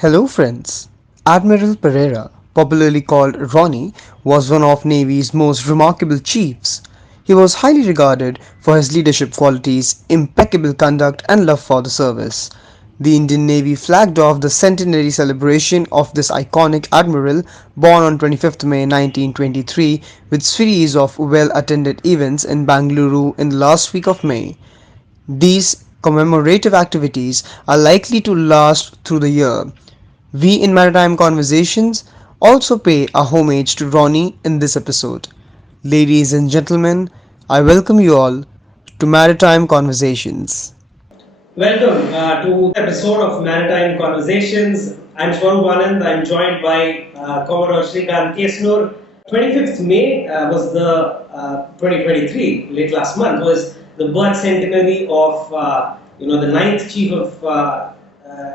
Hello friends. Admiral Pereira, popularly called Ronnie, was one of Navy's most remarkable chiefs. He was highly regarded for his leadership qualities, impeccable conduct and love for the service. The Indian Navy flagged off the centenary celebration of this iconic admiral born on 25th May 1923 with series of well-attended events in Bangalore in the last week of May. These commemorative activities are likely to last through the year. We in Maritime Conversations also pay a homage to Ronnie in this episode. Ladies and gentlemen, I welcome you all to Maritime Conversations. Welcome to the episode of Maritime Conversations. I'm Swarup. I'm joined by Commodore Srikanth Kesnur. 25th May was the 2023, late last month, was the birth centenary of the ninth Chief of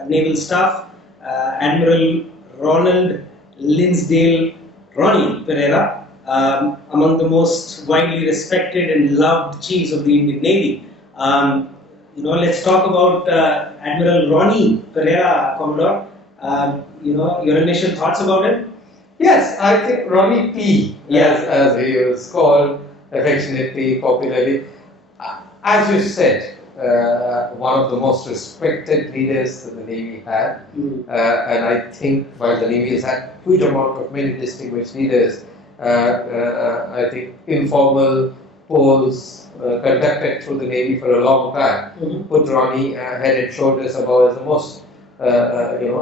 Naval Staff, Admiral Ronald Lynsdale Ronnie Pereira, among the most widely respected and loved chiefs of the Indian Navy. Let's talk about Admiral Ronnie Pereira, Commodore. Your initial thoughts about him? Yes, I think Ronnie P, as he was called affectionately, popularly, as you said, one of the most respected leaders that the Navy had. And I think while the Navy has had huge amount of many distinguished leaders, I think informal polls conducted through the Navy for a long time put Ronnie head and shoulders above as the most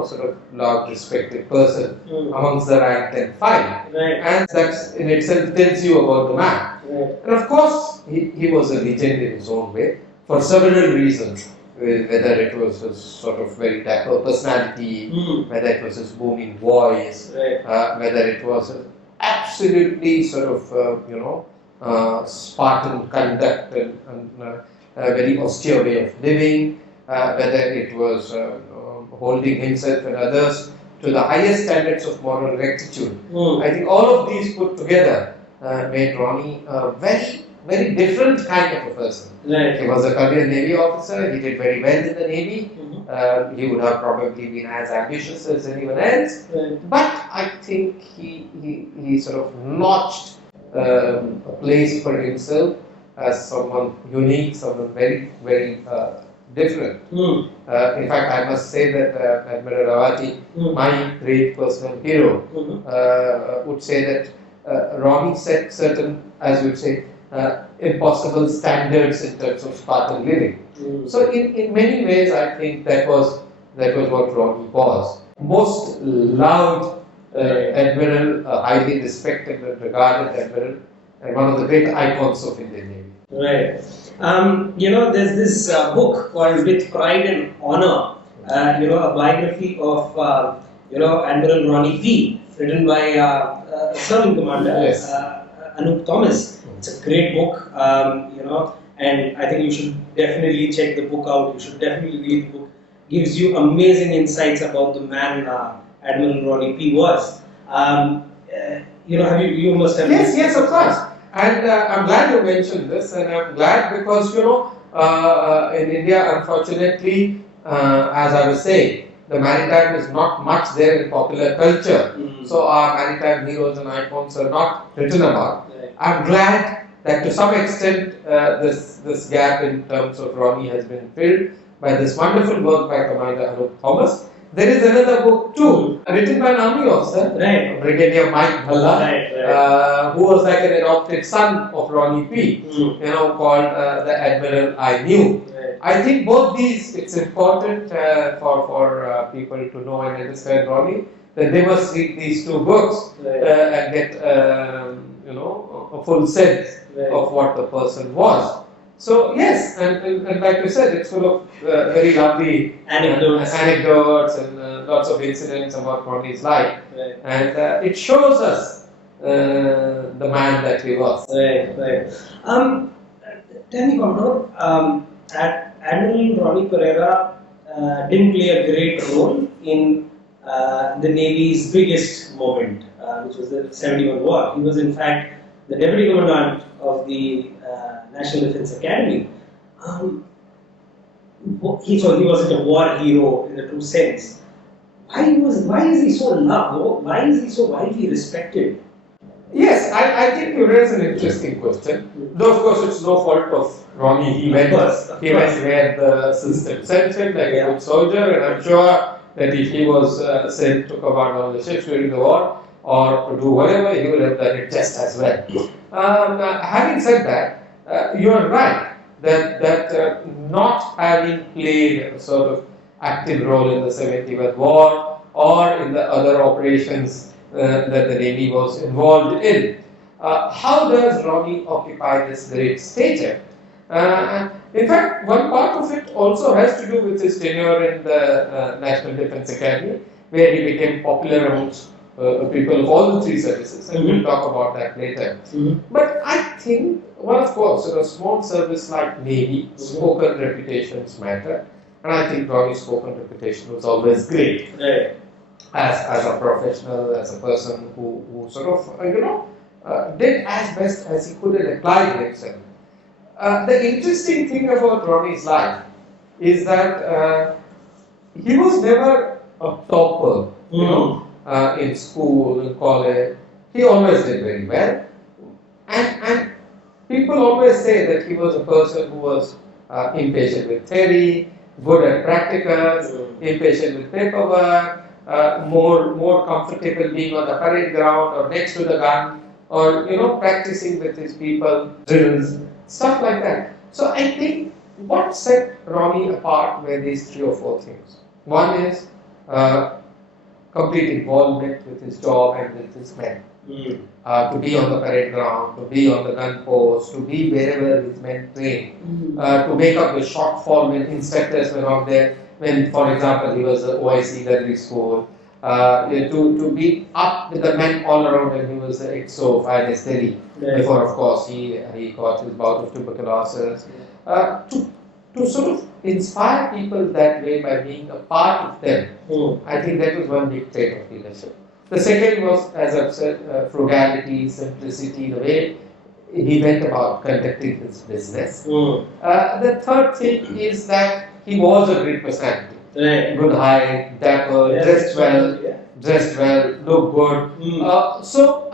sort of large respected person amongst the rank and file. Right. And that in itself tells you about the man. Right. And of course, he was a legend in his own way for several reasons. Whether it was his sort of very dapper personality, whether it was his booming voice, whether it was his absolutely sort of Spartan conduct and a very austere way of living, whether it was holding himself and others to the highest standards of moral rectitude. I think all of these put together made Ronnie a very, very different kind of a person. Right. He was a career Navy officer, he did very well in the Navy, he would have probably been as ambitious as anyone else, but I think he sort of notched a place for himself as someone unique, someone very, very different. In fact, I must say that Admiral Rawati, my great personal hero, would say that Ronnie set certain, as you would say, impossible standards in terms of Spartan living. So, in many ways, I think that was what Ronnie was. Most loved Admiral, highly respected and regarded Admiral, and one of the great icons of Indian Navy. Right. There's this book called With Pride and Honor, a biography of, Admiral Ronnie P, written by serving commander Anup Thomas. It's a great book, and I think you should definitely check the book out. You should definitely read the book. Gives you amazing insights about the man Admiral Ronnie P was. You must have. Yes, of course. And I'm glad you mentioned this, and I'm glad because in India, unfortunately, as I was saying, the maritime is not much there in popular culture. So our maritime heroes and icons are not written about. Right. I'm glad that to some extent this gap in terms of Ronnie has been filled by this wonderful work by Commander Anup Thomas. There is another book too, written by an army officer, Brigadier Mike Bhalla, who was like an adopted son of Ronnie P, called The Admiral I Knew. I think both these, it's important for people to know and understand Ronnie, that they must read these two books and get a full sense of what the person was. So yes, and like you said, it's full of very lovely anecdotes and lots of incidents about Ronnie's life, and it shows us the man that he was. Right. Tell me, Commodore, Admiral Ronnie Pereira didn't play a great role in the Navy's biggest moment, which was the 71 War. He was in fact the Deputy Commandant of the National Defence Academy. He wasn't a war hero in the true sense. why is he so loved? Why is he so widely respected? Yes, I think you raise an interesting question. Though, of course, it's no fault of Ronnie. He went where the system sent him like a good soldier, and I'm sure that if he was sent to command on the ships during the war or to do whatever, he would have done it just as well. Having said that, you are right that not having played a sort of active role in the 71st war or in the other operations that the Navy was involved in. How does Ronnie occupy this great stature? In fact, one part of it also has to do with his tenure in the National Defence Academy, where he became popular amongst people of all the three services, and we'll talk about that later. But I think, well, of course, in a small service like Navy, spoken reputations matter, and I think Ronnie's spoken reputation was always great. Right. As a professional, as a person who sort of, did as best as he could and applied himself. The interesting thing about Ronnie's life is that he was never a topper, in school, in college. He always did very well. And people always say that he was a person who was impatient with theory, good at practicals, impatient with paperwork, more comfortable being on the parade ground or next to the gun, or practicing with his people, drills, stuff like that. So I think what set Ronnie apart were these 3 or 4 things. One is complete involvement with his job and with his men. To be on the parade ground, to be on the gun post, to be wherever his men train, to make up the shortfall when inspectors were not there. When, for example, he was at OIC Gunnery School, to be up with the men all around him. He was the XO finest Delhi. Before, of course, he got his bout of tuberculosis. To sort of inspire people that way by being a part of them, I think that was one big trait of leadership. The second was, as I've said, frugality, simplicity, the way he went about conducting his business. The third thing is that he was a great personality. Right. Good height, dapper, dressed well, looked good. So,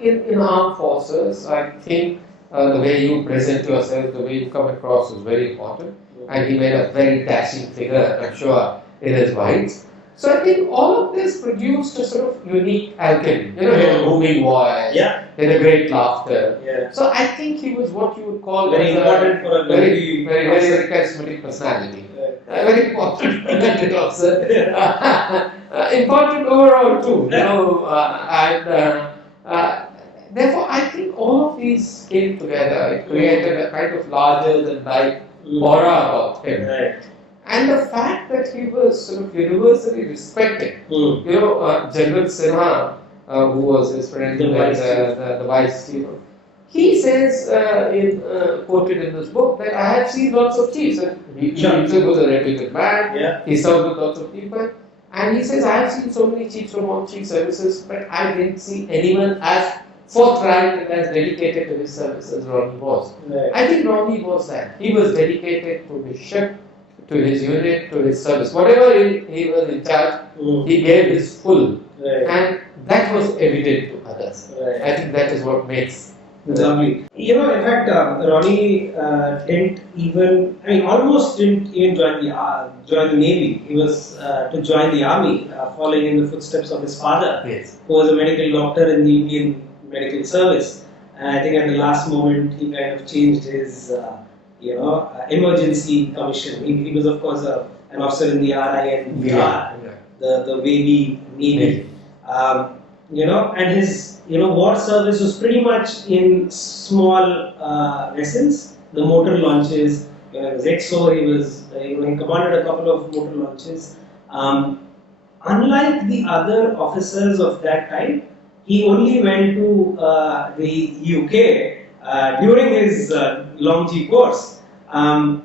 in armed forces, I think the way you present yourself, the way you come across is very important. And he made a very dashing figure, I'm sure, in his whites. So I think all of this produced a sort of unique alchemy, a booming voice, and a great laughter. So I think he was what you would call very important for a very charismatic personality. Very important. Important overall too. Therefore, I think all of these came together. It created a kind of larger than life aura about him. Right. And the fact that he was sort of universally respected. General Sinha, who was his friend, the vice chief, he says, quoted in this book, that I have seen lots of chiefs. And he himself was a reputed man. He served with lots of people. And he says, I have seen so many chiefs from all chief services, but I didn't see anyone as forthright and as dedicated to his service as Ronnie was. Right. I think Ronnie was that. He was dedicated to his ship, to his unit, to his service. Whatever he was in charge, he gave his full. Right. And that was evident to others. Right. I think that is what makes. Lovely. In fact, Ronnie almost didn't even join the Navy. He was to join the army, following in the footsteps of his father, who was a medical doctor in the Indian medical service. And I think at the last moment, he kind of changed his, emergency commission. He was, of course, an officer in the RINVR, the Navy Navy. And his war service was pretty much in small vessels, the motor launches. He was XO, he commanded a couple of motor launches. Unlike the other officers of that time, he only went to the UK during his long G course. That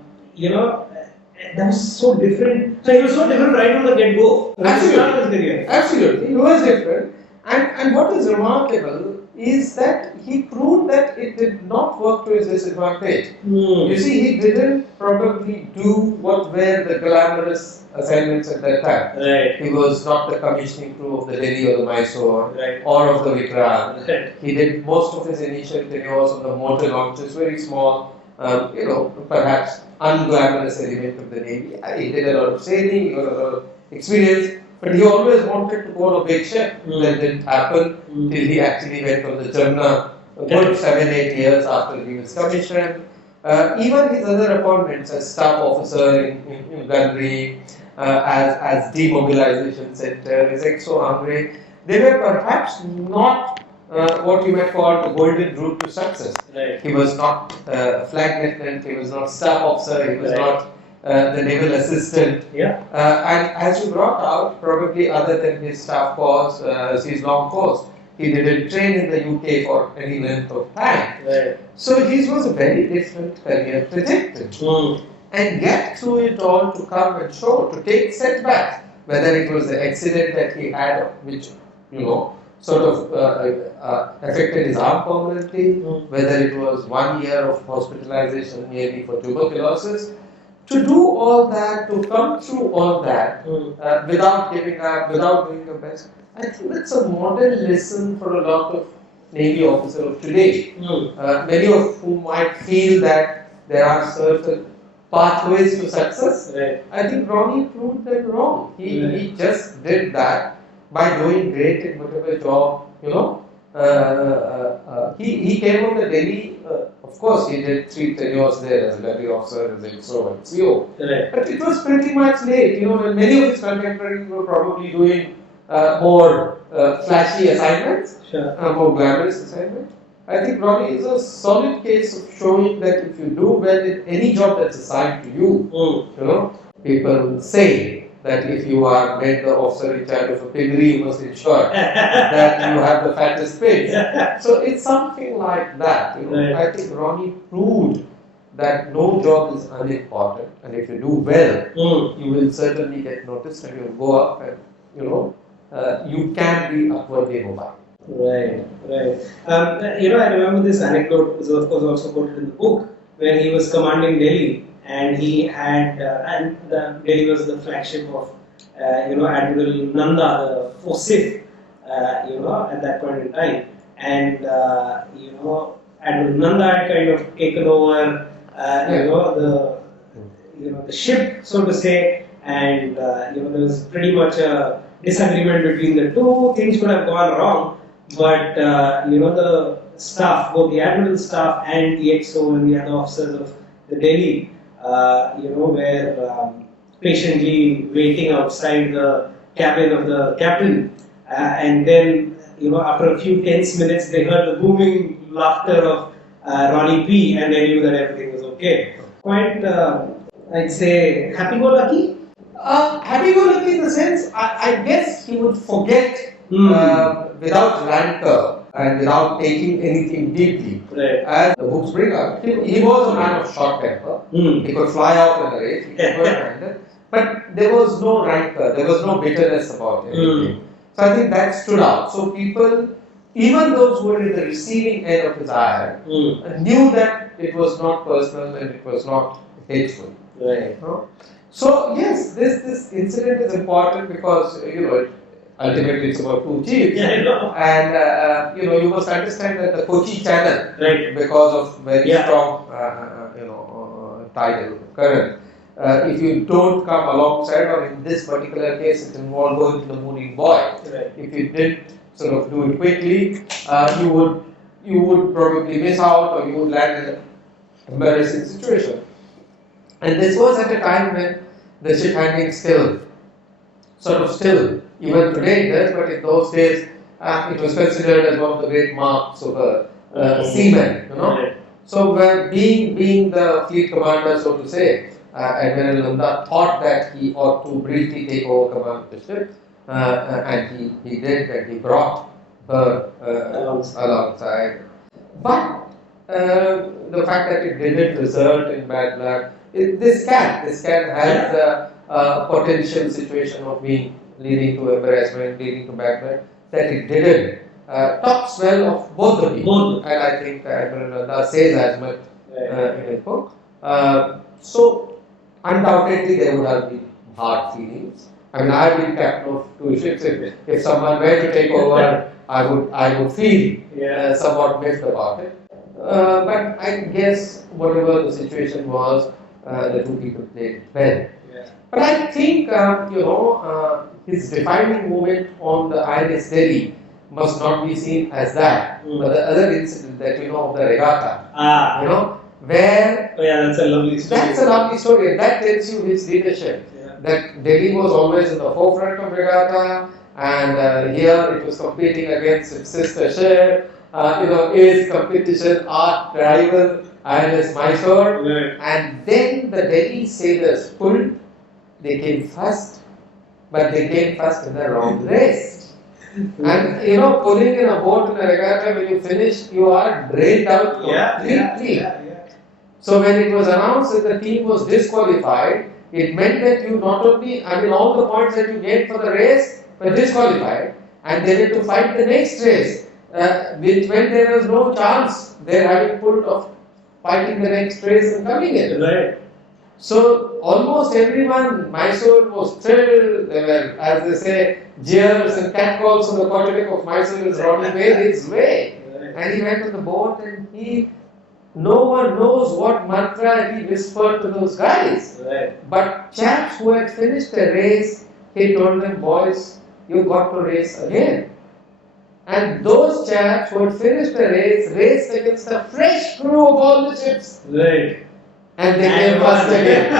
was so different. So he was so different right from the get-go. Absolutely. He was different. And what is remarkable is that he proved that it did not work to his disadvantage. You see, he didn't probably do what were the glamorous assignments at that time. Right. He was not the commissioning crew of the Delhi or the Mysore or of the Vikrant. He did most of his initial tenures on the motor launches, very small, perhaps unglamorous element of the Navy. He did a lot of sailing, he got a lot of experience, but he always wanted to go on a big ship. That didn't happen till he actually went on the Jamna a good 7-8 years after he was commissioned. Even his other appointments as staff officer in gunnery, as demobilization center, as exo-armory, they were perhaps not what you might call the golden route to success. Right. He was not flag lieutenant, he was not staff officer, he was not the naval assistant. Yeah. And as you brought out, probably other than his staff course, his long course, he didn't train in the UK for any length of time. Right. So his was a very different career trajectory. And get through it all to come and show, to take setbacks, whether it was the accident that he had, which, sort of affected his arm permanently, whether it was 1 year of hospitalization nearly for tuberculosis. To do all that, to come through all that without giving up, without doing the best, I think that's a model lesson for a lot of Navy officers of today. Many of whom might feel that there are certain pathways to success. Right. I think Ronnie proved them wrong. He just did that by doing great in whatever job, he came on the Delhi, of course he did 3 tenures there as a gunnery officer, as XO and CO. Right. But it was pretty much late, when many of his contemporaries were probably doing more flashy assignments, more glamorous assignments. I think Ronnie is a solid case of showing that if you do well in any job that's assigned to you, people say that if you are made the officer in charge of a piggery, you must ensure that you have the fattest pigs. So it's something like that. Right. I think Ronnie proved that no job is unimportant, and if you do well, you will certainly get noticed, and you will go up, and you can be upwardly mobile. Right. I remember this anecdote was of course also quoted in the book when he was commanding Delhi, and he had Delhi was the flagship of Admiral Nanda, the Forsyth, at that point in time, and Admiral Nanda had kind of taken over the ship, so to say, and there was pretty much a disagreement between the two. Things could have gone wrong, but the staff, both the admiral staff and the XO and the other officers of the Delhi, were patiently waiting outside the cabin of the captain, and then after a few tense minutes, they heard the booming laughter of Ronnie P, and they knew that everything was okay. Quite, I'd say, happy-go-lucky. Happy-go-lucky in the sense, I guess he would forget without rancor and without taking anything deeply. Right. As the books bring up, he was a man of short temper. He could fly off in a race, he could handle, but there was no rancor, there was no bitterness about anything. So I think that stood out. So people, even those who were in the receiving end of his ire, knew that it was not personal and it was not hateful. Right. So yes, this incident is important because ultimately it's about 2 chiefs. Yeah, I know. And you must understand that the Kochi channel, Right. because of very strong tidal current, if you don't come alongside, or in this particular case it involved going to the mooring buoy. Right. If you didn't sort of do it quickly, you would probably miss out, or you would land in an embarrassing situation. And this was at a time when the ship handling still, even today it does, but in those days it was considered as one of the great marks of a seaman, Right. So being the fleet commander, so to say, Admiral Nanda thought that he ought to briefly take over command of the ship, and he did, and he brought her alongside. But the fact that it didn't result in bad luck, this can have the potential situation of leading to embarrassment, leading to bad luck. That it didn't talks well of both the people. Both. And I think Admiral Nanda says as much in his book. So undoubtedly there would have been hard feelings. I mean, I have been captain of two ships. If someone were to take over, I would feel somewhat miffed about it. But I guess whatever the situation was, the two people played well. But I think his defining moment on the INS Delhi must not be seen as that, but the other incident that of the regatta, where that's a lovely story. That's a lovely story, and that tells you his leadership. That Delhi was always in the forefront of regatta, and here it was competing against its sister ship. His competition, art rival, INS Mysore, and then the Delhi sailors pulled. They came first, but they came first in the wrong race. And pulling in a boat in a regatta, when you finish, you are drained out completely. So when it was announced that the team was disqualified, it meant that you not only, all the points that you gained for the race were disqualified, and they had to fight the next race, which meant there was no chance they're having pulled of fighting the next race and coming in. Right. So almost everyone, Mysore was thrilled. There were, as they say, jeers and catcalls on the quarterdeck of Mysore as Ronnie made his way. And he went on the boat, and no one knows what mantra he whispered to those guys. But chaps who had finished the race, he told them, boys, you got to race again. And those chaps who had finished the race raced against a fresh crew of all the ships. Right. And they came first again.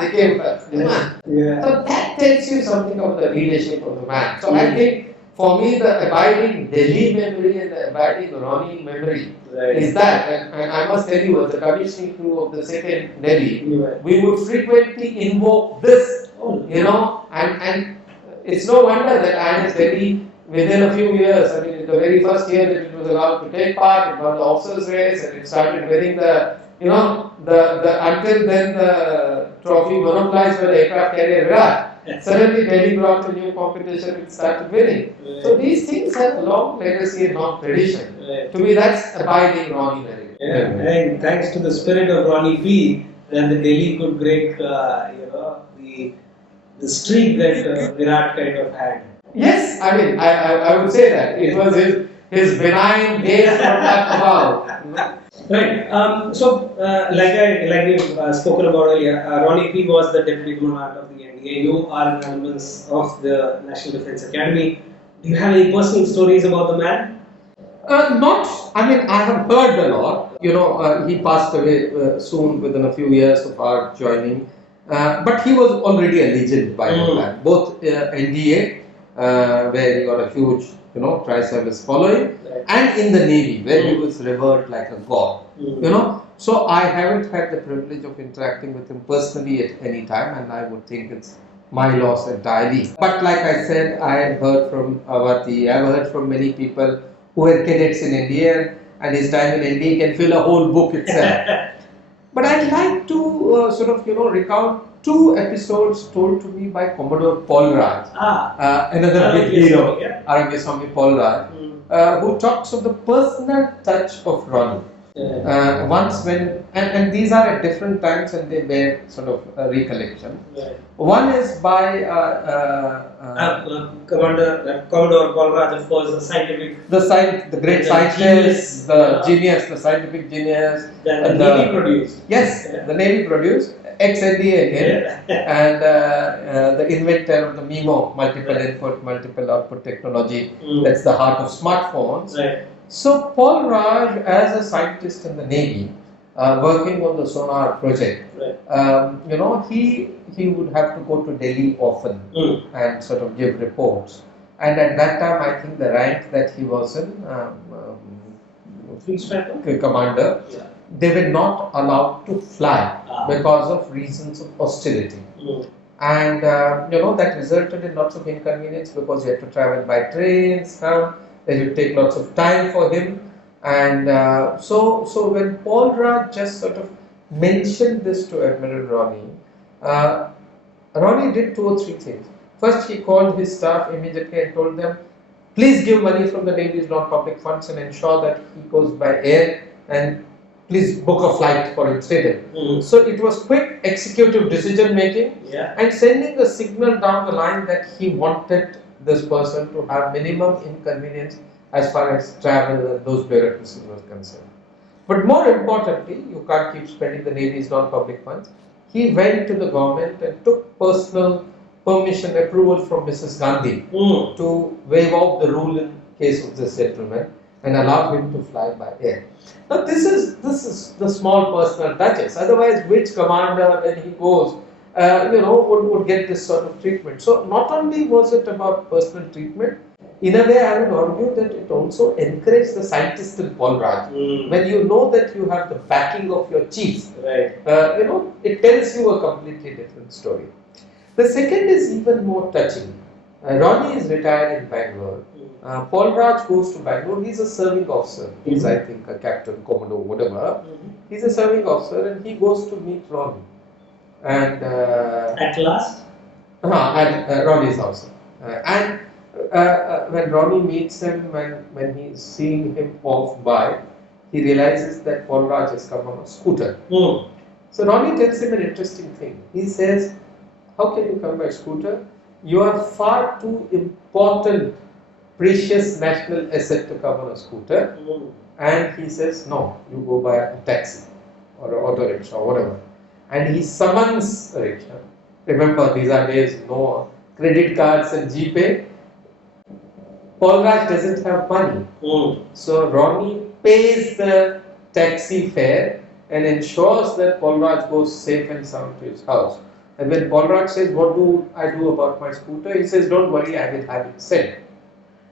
They came first. So that tells you something of the leadership of the man. So I think for me the abiding Delhi memory and the abiding Ronnie memory is that. And I must tell you, as the commissioning crew of the second Navy, we would frequently invoke this, and it's no wonder that INS Delhi, within a few years, in the very first year that it was allowed to take part, it won the officers' race, and it started winning the until then the trophy monopolized by the aircraft carrier Virat. Suddenly Delhi brought a new competition and started winning. So these things have a long legacy and long tradition. To me, that's abiding Ronnie memory. And thanks to the spirit of Ronnie P, then the Delhi could break, the streak that Virat kind of had. Yes, I would say that it was his benign gaze from up above. Right. Like we've spoken about earlier, Ronnie P was the Deputy Commandant of the NDA. You are an alumnus of the National Defence Academy. Do you have any personal stories about the man? I have heard a lot. He passed away soon, within a few years of our joining. But he was already a legend by the time. Both NDA, where he got a huge, tri-service following, and in the Navy, where he was revered like a god. So I haven't had the privilege of interacting with him personally at any time, and I would think it's my loss entirely. But like I said, I have heard from Avati, I've heard from many people who were cadets in India, and his time in NDA can fill a whole book itself. But I'd like to recount two episodes told to me by Commodore Paul Raj, another big hero, Aragaswamy Paul Raj, who talks of the personal touch of Ronnie. Once when, and these are at different times and they bear sort of a recollection. One is by Commodore Paul Raj, of course, the great scientist, the genius, the scientific genius. The Navy produced. Yes, the Navy produced, ex-NDA again, and the inventor of the MIMO, multiple input, multiple output technology. That's the heart of smartphones. So Paul Raj, as a scientist in the Navy, working on the sonar project, he would have to go to Delhi often and sort of give reports. And at that time, I think the rank that he was in, commander, they were not allowed to fly because of reasons of austerity. And that resulted in lots of inconvenience because he had to travel by trains. It would take lots of time for him, and so when Paul Raj just sort of mentioned this to Admiral Ronnie, Ronnie did 2 or 3 things. First, he called his staff immediately and told them, please give money from the Navy's non-public funds and ensure that he goes by air, and please book a flight for its return. So it was quick executive decision making, and sending a signal down the line that he wanted this person to have minimum inconvenience as far as travel and those bureaucracies were concerned. But more importantly, you can't keep spending the Navy's non-public funds. He went to the government and took personal permission approval from Mrs. Gandhi to waive off the rule in case of this gentleman and allow him to fly by air. Now this is the small personal touches. Otherwise, which commander when he goes, would get this sort of treatment? So not only was it about personal treatment, in a way I would argue that it also encouraged the scientist in Paul Raj. When you know that you have the backing of your chief, it tells you a completely different story. The second is even more touching. Ronnie is retired in Bangalore. Paul Raj goes to Bangalore. He's a serving officer. He's, I think, a captain, commodore, whatever. He's a serving officer, and he goes to meet Ronnie. And at last, at Ronnie's house. When Ronnie meets him, when he's seeing him off by, he realizes that Paul Raj has come on a scooter. So Ronnie tells him an interesting thing. He says, "How can you come by scooter? You are far too important, precious national asset to come on a scooter." And he says, "No, you go by a taxi or an auto rickshaw, or whatever." And he summons a rickshaw. Remember, these are days no credit cards and GPay. Paul Raj doesn't have money. So Ronnie pays the taxi fare and ensures that Paul Raj goes safe and sound to his house. And when Paul Raj says, "What do I do about my scooter?" he says, "Don't worry, I will have it sent."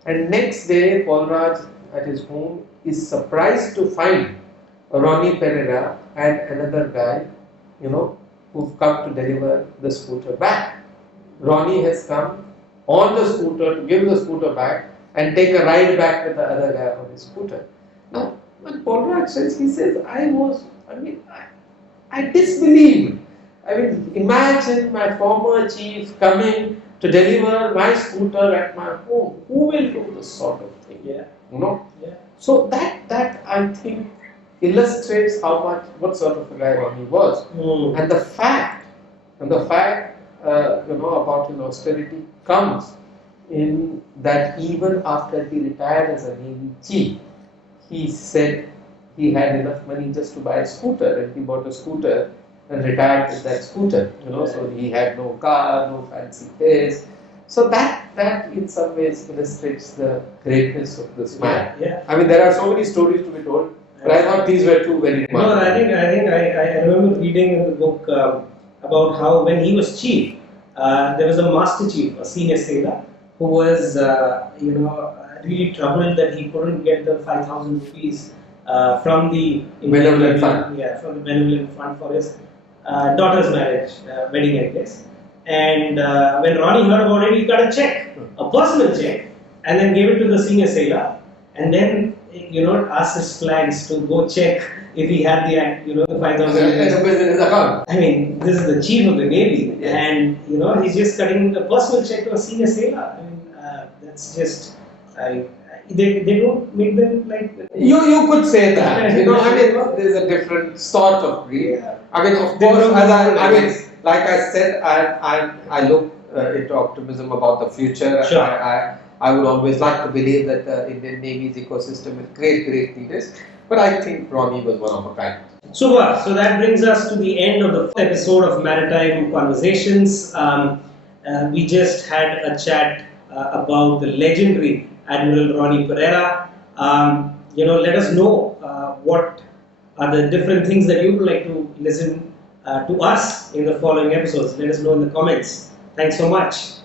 And next day, Paul Raj at his home is surprised to find Ronnie Pereira and another guy, who've come to deliver the scooter back. Ronnie has come on the scooter to give the scooter back and take a ride back with the other guy on his scooter. Now, when Paul Raj says, he says, I disbelieved. Imagine my former chief coming to deliver my scooter at my home. Who will do this sort of thing? So that I think illustrates what sort of a guy Ronnie was. And the fact about his austerity comes in that even after he retired as a Navy chief, he said he had enough money just to buy a scooter, and he bought a scooter and retired with that scooter. So he had no car, no fancy place. So that in some ways illustrates the greatness of this man. There are so many stories to be told, but I thought these were two very remarkable. No, I remember reading in the book about how when he was chief, there was a master chief, a senior sailor, who was really troubled that he couldn't get the 5,000 rupees from the benevolent fund. From the benevolent fund for his daughter's marriage, wedding necklace. And when Ronnie heard about it, he got a check, a personal check, and then gave it to the senior sailor, and then asked his flags to go check if he had the 5,000 in his account. This is the chief of the Navy, and he's just cutting a personal check to a senior sailor. That's just they don't make them like you could say that. There's a different sort of greed. Of course, like I said, I look into optimism about the future. Sure. I would always like to believe that the Indian Navy's ecosystem will create great leaders, but I think Ronnie was one of a kind. Super. So that brings us to the end of the episode of Maritime Conversations. We just had a chat about the legendary Admiral Ronnie Pereira. Let us know what are the different things that you would like to listen to us in the following episodes. Let us know in the comments. Thanks so much.